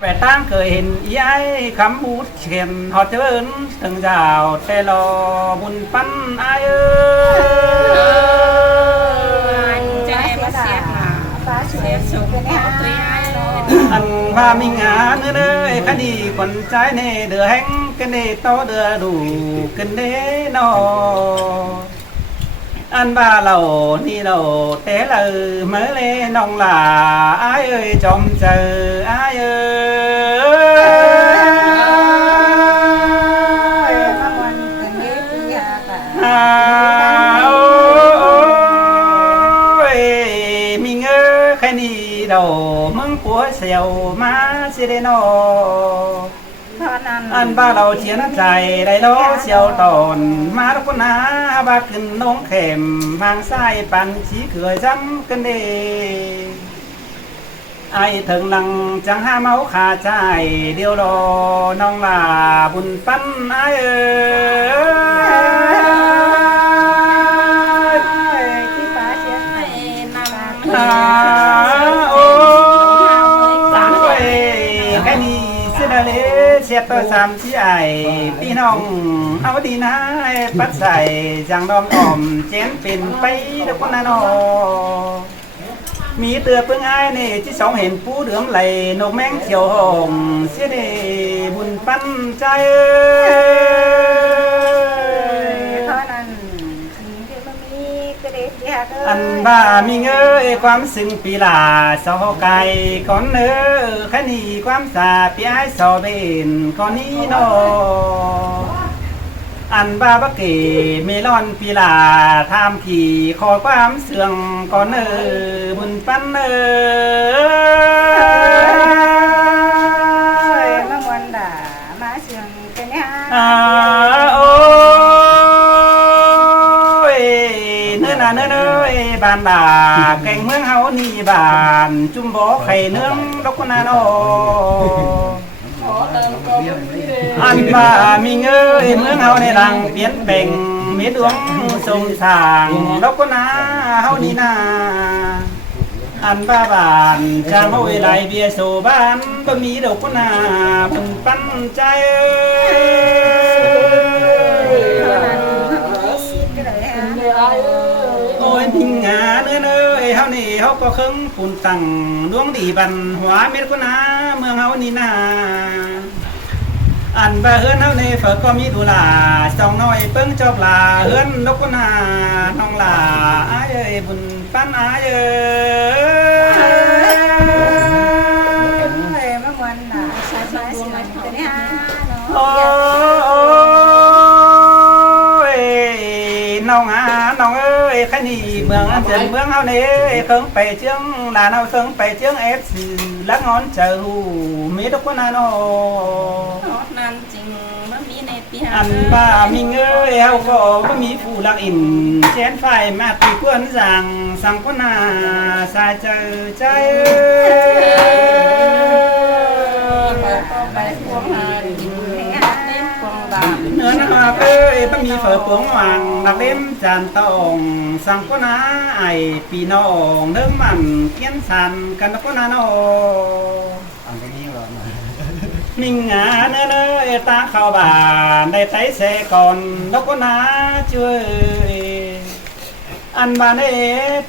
แปดตั้งเคยเห็นย้ายคำพูดเขียนหอดเจริญถึงเจ้าแต่รอบุญปั้นอายใจมาเสียหนาเสียสุขเอาตัวย้ายอันว่ามีงานเนื้อคดีคนใจเนเดือแห้งกันเนโตเดือดูกันเนนออันบ้าเรานี่เราแต่เราเมื่อเลน้องหลาอายเอ้ยจอมเจออายเอ้ยโอ้ยมีเงอแค่นี้เรามึงปัวเสียวมาสิเดนออันบ้าเราเชียนใจได้ล้อเสียวตอนมาทุกคนนะบาขึ้นน้องเข็มบางไส้ปันชี้เขื่อจำกันเดไอ้ถึงนังจังห้าเมาขาใจเดียวรอน้องลาบุญปั้นไอ้ที่ป้าเสียให้นำโอ้ยแค่นี้เสียเลยเสียตัวสามชี้ไอ้พี่น้องเอาดีนะปัดใส่จังดอมอ่อมเจนเป็นไปทุกคนนะน้องมีเตือเพิ่งอายนี่ที่สองเห็นผู้เดือมไหลนกแมงเขียวหงเสียเดบุญปั้นใจเท่านั้นที่มันมีกระเด็ดยากอันบ้ามีเงยความซึ้งปีลาสอไก่ก่อนเนื้อแค่นี้ความสาปีไอสอเบนก่อนนี้นออันบาบะเกเมลอนปีลาทามขี่ขอความเสื่องก่อนบุญปั้นมาวันด่ามาเสียงเป็นยาโอ้ยเนื้อเนื้อบานด่าแก่งเมืองเฮานี่บานจุ่มบ่อไข่เนื้องดอกนาโนอันว่ามีเงยเมืองเฮาในรังเปลี่ยนแปลงมีดวงสมสางดอกนาเฮานี่นาอันบ้าบานจะมาเวลาเบียโซบ้านก็มีดอกนาบุญปั้นใจโอ้ยพิงงาเนื้อเฮานี่เฮาก็เครื่องปุ่นตังดวงดีบันหัวเม็ดก็นาเมืองเฮานี่นาอันบ้าเฮือนเฮาในฝนก็มีตุลาสองน้อยเปิ้งจอบลาเฮือนนกนาน้องลาอ้ายเอ้ยบุญปั้นอ้ายเอ้ยมาวันน่ะใช้มาเสียงเป็นยาโอ้ยน้องน้องเอ้ยแค่นี้เมืองอันเป็นเมืองเฮานี่เคิงไปเชียงลานเฮาเคิงไปเชียงเอฟซีลักงอนเจอมีดอกนาโนนั่นจริงมันมีในปีอันบ้ามีเงยเฮาก็บ่มีผู้ลักอินแจ้นไฟมาตีกวนสั่งคนนาสายเจอใจไปพวงหาดินเต็มพวงดาเนื้อนาเอ้ยบ่มีเฝอปวงหวังนักเล่มจานตองสั่งคนนาไอพี่น้องเดิมมันเขียนสันกันคนนาโนอันนี้เหรอมิงหาเนื้อตาเข้าบ้านได้ไถเสก่อนนกนาช่วยอันบ้าน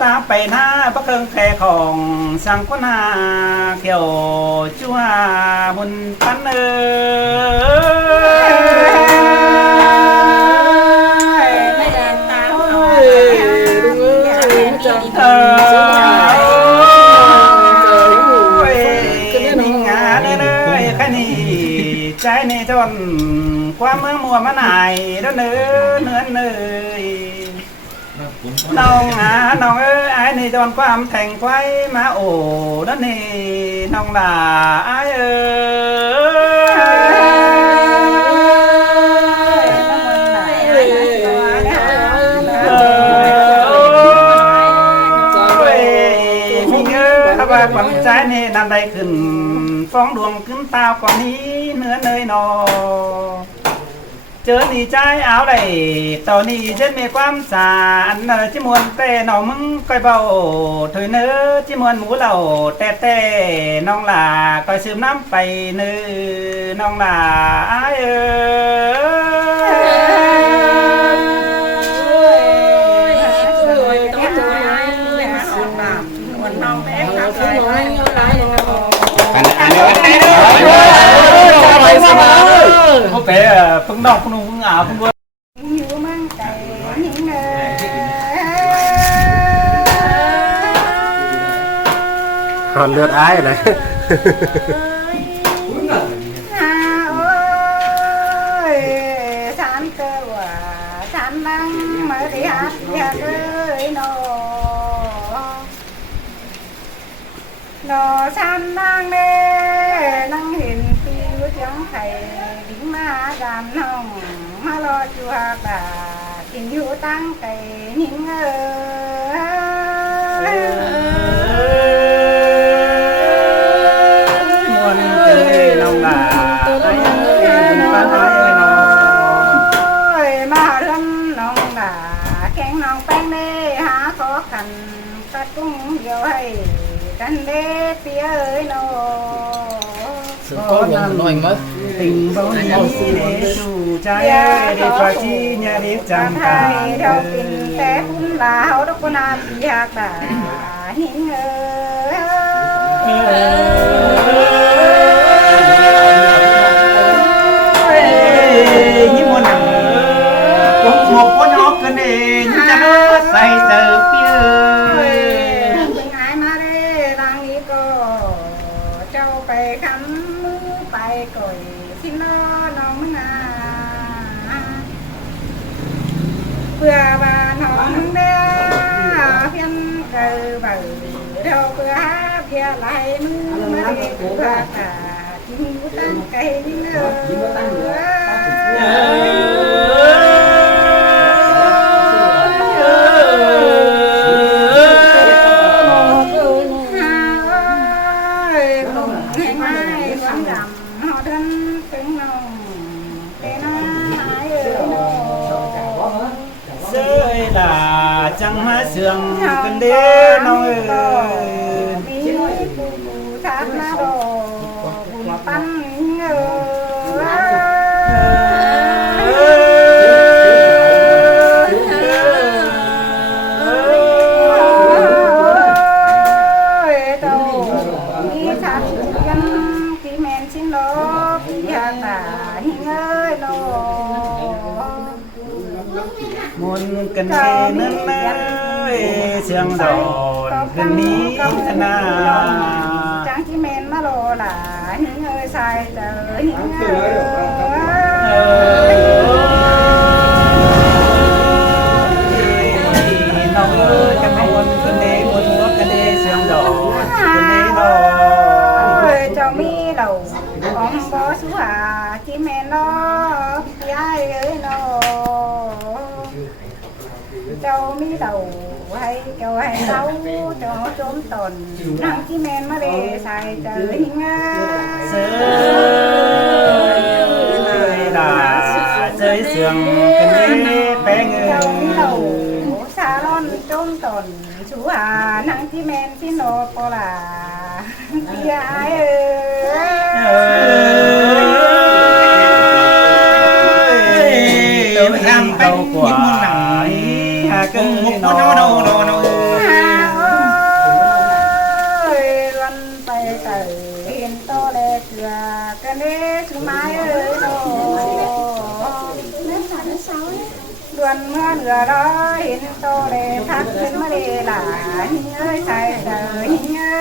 ตาไปหน้าพระเครื่องแค่ของสังคนาเกี่ยวจั่วบุญปันไม่ได้ตาเขามิงหาเนื้อแค่นี้ใจในจนความเมื่อมัวมันหายแล้วเนื้อน้องน้องเอ้ยไอ้ในจอนความแทงไว้มาโอ้นั่นนี่น้องด่าไอ้เอ้ยมีเงือว่าความใจนี่นำได้ขึ้นฟ้องดวงขึ้นตาก่อนนี้เนื้อเนยนอ เจอหนีใจเอาได้ตอนนี้ฉันมีความสารจิมวนแต่น้องมึงก้อยเบาถอยเนื้อจิมวนหมูเหล่าแต่น้องหลาก้อยซึมน้ำไปเนื้อน้องหลาอ้ายเอ้ย ต้องตัวไหนเลยมาออกตามวันน้องแม่ค่ะใครไม่ร้ายอย่างนั้น อันนี้ สบายโอ้เป๋พึ่งนอกพึ่งนุ่งพึ่งอาพึ่งเว หิวมั่งใจหิงเงย หอนเลือดอ้ายเลย โอ้ยฉันเกิดว่าฉันนั่งมาดีฮักอยากเลยโนฉันนั่งเน่นั่งเห็นปีวจังไข่ดิ้งมาดามน้องมารอจัวกากินอยู่ตั้งไก่หิงเอ้ย มวนเจอน้องหลาไอ้บุญปานไอ้น้อง โอ้ยมาเรื่องน้องด่าแกงน้องแป้งเน่หาขอขันกระตุ้งเดียวให้กันเด้เปียเอ้ยโน สุดโต่งหน่อยมั้ย tình bao nhiêu để dù trái để qua chi nhà đi จำ chẳng ไทย cả เรากินแต่คุณลาวดอกนาปียากด่าหิงเอ้ย như một nắng cũng một con ốc cái này như cha nó say sờ phía เป็นไงมาเด้ทางนี้ก็เจ้าไปคำมือไปก่อยที่น้องมึงนาเพื่อว่าน้องเด้อเพียงเกิดบ่เราเพื่อเพียไหลมือมาเด้เพื่อกาทิ้งอยู่ตั้งไกลนี่เด้rơi là chẳng má sương cần đế nói มีปูทักมาดอกบุญปั้นเงยเต้ามีทักกันกี่แมนชิ้นโลปียาตาหิงเอ้ยโล muốn cần đế nâng nơi sương đồn cần ní thân à จังที่แมนมาโลหลาหิงเอ้ยใส่เจอหิงเอ้ย nó ơi cái muốn cần đế muốn nước cần đế sương đồn cần đế đồn เจ้ามีเหล่าของบ่สุหาที่แม่นอพี่อ้ายเอ้ยนอเจ้ามีเหล่าให้เจ้าให้เจ้าเจ้าจมตนนั่งที่แม่นมาเดใส่เจอหิงเอ้ย rơi là rơi sương cần đế bé เจ้ามีเหล่า người สาลอนจมตนสุหานั่งที่แม่นที่โนโปลาพี่อ้ายเอ้ย tôi làm đâu quả hà cơ nó nó วันไปเตยเห็นโตแลเกลือกันเด้ถึงไม้เอ้ยโตดวนเมื่อเหลือร้อยเห็นโตแลทักขึ้นมาเลยหลาหิงเอ้ยใส่เตยหิงเอ้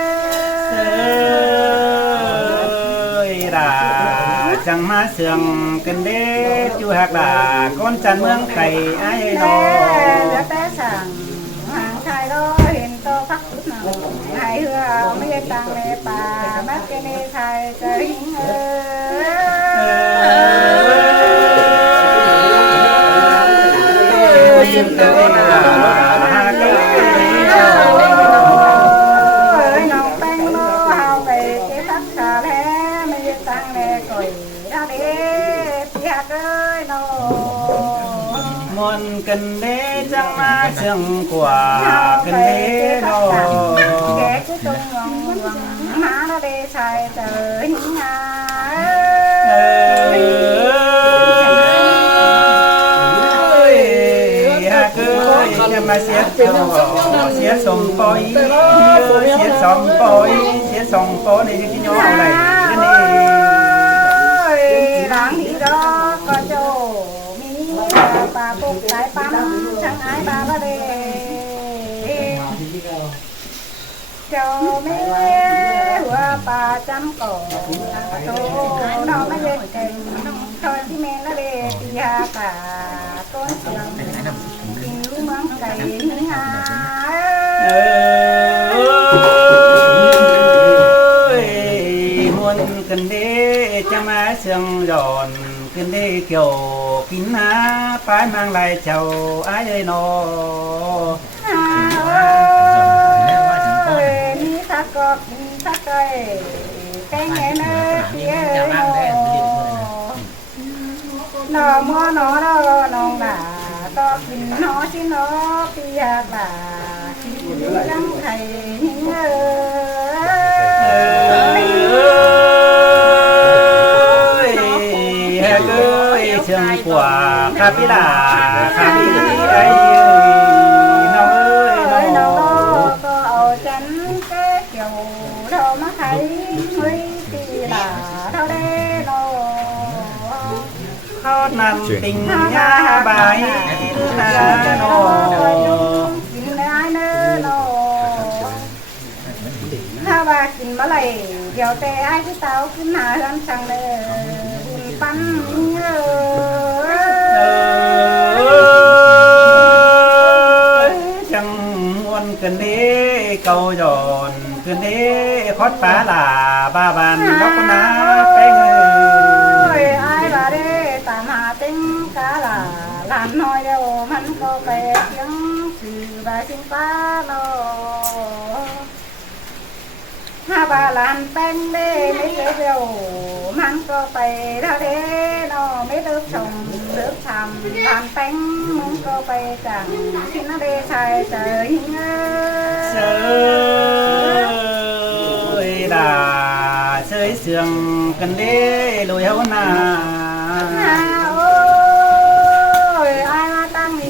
ย ơi là chẳng má sương cần đế chú hạc là con chăn mương cày ai แต่ nó แต่สั่งห่างชายร้อยเห็นโตพักหนังหายเหือไม่ได้ตังในป่ามัดกันในไทยเตยหิงเอ้ย chim tới là hà cơ น้องแป้งโลเฮาไปเก็บพักขาแล้ไม่ได้ตังในก่อยเราเด้ อยากเอ้ยโน มวนกันเด้จังมาเชียงกว่ากันเด้โน แกcứ tung vòng má nó đi xài trời nhà จะมาเสียเสียส่งปอยเสียสองปอยเสียสองปอยในที่ย้อนอะไรนี่ đáng đi đó có chỗ mi bà bụng cái băm chẳng ai bà ba đề cho mẹ hùa bà chăm cổ chỗ nó mới lên kênh thôi thì mẹ nó đề thì hà cả con trường lưu mắm cày hà muôn cần đế cha má sương giòn cần đế kiểu kín á phải mang lại chầu ai ơi nó đi thắt cọp thắt cây cái nghe nó kia nó mua nó đó nó là to kín nó chứ nó kia là trắng thầy những trường của cà phê là cà phê ấy nó ơi nó có chánh cái kiểu đâu mà thấy nguy thì là đâu đây nó khó nằm tình nha bài là nó chính là ai nữa nó ha bà chính mà lại điều tệ ai cứ tao cứ nà hơn chẳng lệ bắn chẳng muốn cần đi cầu giòn cần đi khót phá là ba bàn góc ná phê người ai bà đê tạm hạ tính cá là làm nói đâu hắn có về tiếng sự và xin phá nó ha bà làm bánh đê mấy cái điều hắn có về đó đê nó mấy đứa chồng đứa thầm làm bánh muốn có về chẳng xin nó đê xài trời sơi là sơi sương cần đi lùi hấu nà ôi ai mà tăng đi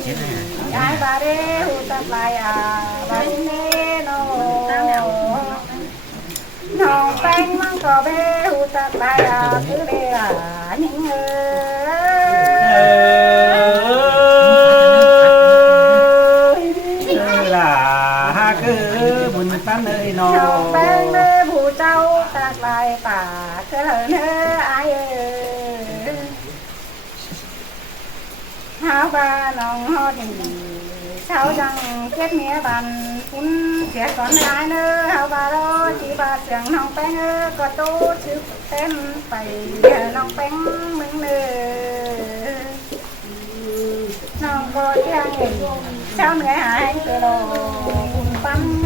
ai bà đê hụt tập lại à bà xin đê nó bánh măng có bê hụt tập lại à cứ đê à những là ha cứ buồn tan nơi nó nó bánh đê hụt trâu tập lại bà cứ lời nê ai háo ba nòng ho thì sao rằng kết nghĩa bàn phun sẽ còn ai nữa háo ba đó chỉ ba trường nòng bánh có tốt chứ tên phải nòng bánh mừng nữa nòng có tiếng sao nữa hãy cái đồ bắn